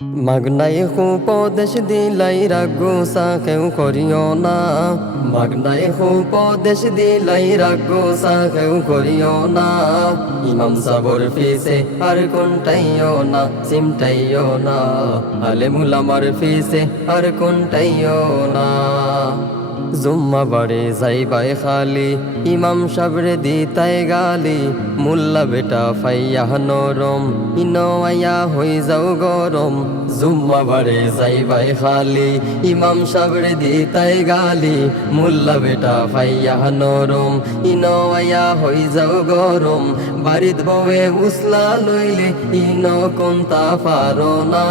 মাগনাই উপদেশ দিলাই রাগুসা কেউ করিও না। মাগনাই উপদেশ দিলাই রাগুসা কেউ করিও না। ইমাম সাবর ফিসে আর কোনটাইও না, সিমটাইও না। আলেমুল আমার ফিসে আর কোনটাইও না। জুম্মা বাড়ে যাইবাই খালি, ইমাম সাবরে দিতাই গালি। মুল্লা বেটা ফাইয়া নরম, ইনো আয়া হই যাও গরম। জুম্মা বাড়ে যাইবাই খালি, ইমাম সাবরে দিতাই গালি। মুল্লা বেটা ফাইয়া নরম, ইনো আয়া হই যাও গরম। বাড়িত বউয়ে উসলা লইলে ইনো কোনটা পারো না।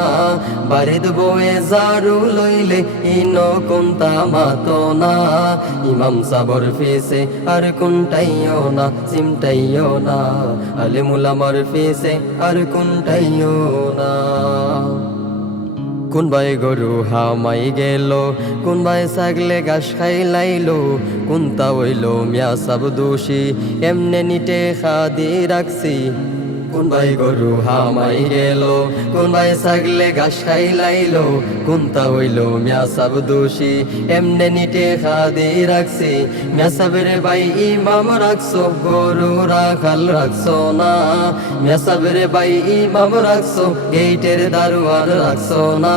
বাড়িত বউয়ে ঝাড়ু লইলে ইনো কোনটা মাতো না। ইমাম সাবর ফিসে আর কোনটাইও না, সিমটাইও না। আলেমুল আমার ফিসে আর কোনটাইও না। কোনবাই গরু হামাই গেল, কোনবাই ছাগলে ঘাস খাই লাইলো। কোনটা হইল মিয়া সাব দোষী, এমনে নিটে খাদি রাখছি। কোনবাই গরু হামাই গেল, কোনবাই ছাগলে ঘাস খাই লাইলো। কোনটা হইল মিয়া সাব দোষী, এমনে নিটে খাদি রাখছি। মিয়া সাবের ভাই ইমাম রাখছো, গরু রাখাল রাখছো না। মিয়া সাবের ভাই ইমাম রাখছো, গেইটের দারোয়ান রাখছো না।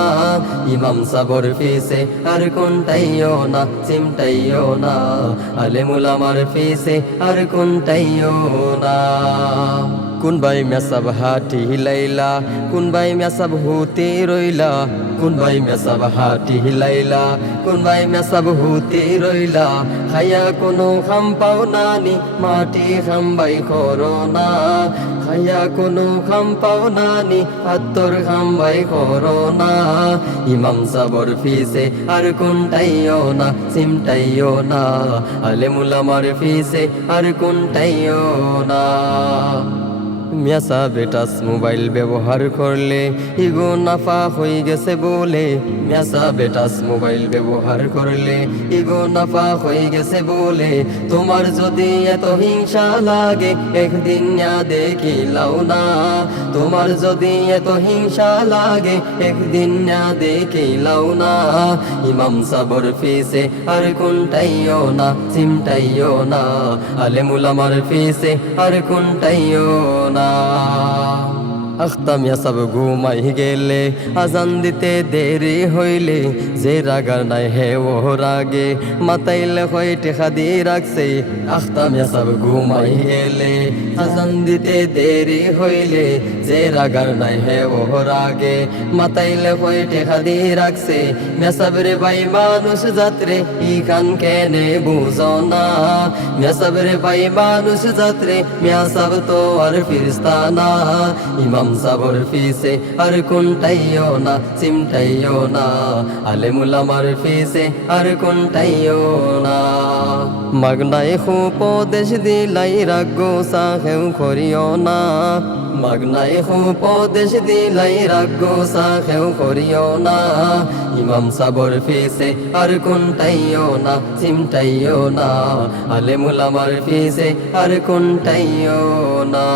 ইমাম সাবর ফিসে আর কোনটাইও না, সিমটাইও না। আলেমুল আমার ফিসে আর কোনটাইও না। কোনবাই মেসাব হাটি হিলাইলা, কোনবাই মেসাব হুতে রইলা। কোনবাই মেসাব হাটি হিলাইলা, কোনবাই মেসাব হুতে রইলা। খাইয়া কোনো খাম পাও নানি, মাটি খামবাই করো না। খাইয়া কোনো খাম পাও নানি, হাত্তর খামবাই করো না। ইমাম সাবর ফিসে আর কোনটাইও না, সিমটাইও না। আলেমুল আমার ফিসে আর কোনটাইও না। মিয়াসা বেটাস মোবাইল ব্যবহার করলে ইগো নাফা হয়ে গেছে বলে। মিয়াসা বেটাস মোবাইল ব্যবহার করলে ইগো নাফা হয়ে গেছে বলে। তোমার যদি এত হিংসা লাগে একদিন না দেখিলাও না। তোমার যদি এত হিংসা লাগে একদিন না দেখিলাও না। ইমাম সাবর ফিসে আর কোনটাইও না, সিমটাইও না। আলেমুল আমার ফিসে আর কোনটাইও না। আখতা মিয়া সাব ঘুমাই গেলে, আজান দিতে দেরি হইলে। যে রাগার নাই হে ও রাগে, মাতাইলে হয় টেকা দিয়ে রাখছে। আখতা মিয়া সাব ঘুমাই গেলে, আজান দিতে দেরি হইলে। যে রাগার নাই হে ও রাগে, মাতাইলে হয় টেকা দিয়ে রাখছে। মিয়া সাবরে ভাই মানুষ যাত্রে, ইখান কেনে বুঝো না। মিয়া সাবরে ভাই মানুষ যাত্রে, মিয়া সাব তো আর ফিরস্তা না। ইমাম সাবর ফিসে আর কোনটাইও না, সিমটাইও না। আলেমুল আমার ফিসে আর কোনটাইও না। মাগনাই উপদেশ দিলাই রাগুসা কেউ করিও না। মাগনাই উপদেশ দিলাই রাগুসা কেউ করিও না। ইমাম সাবর ফিসে আর কোনটাইও না, সিমটাইও না। আলেমুল আমার ফিসে আর কোনটাইও না।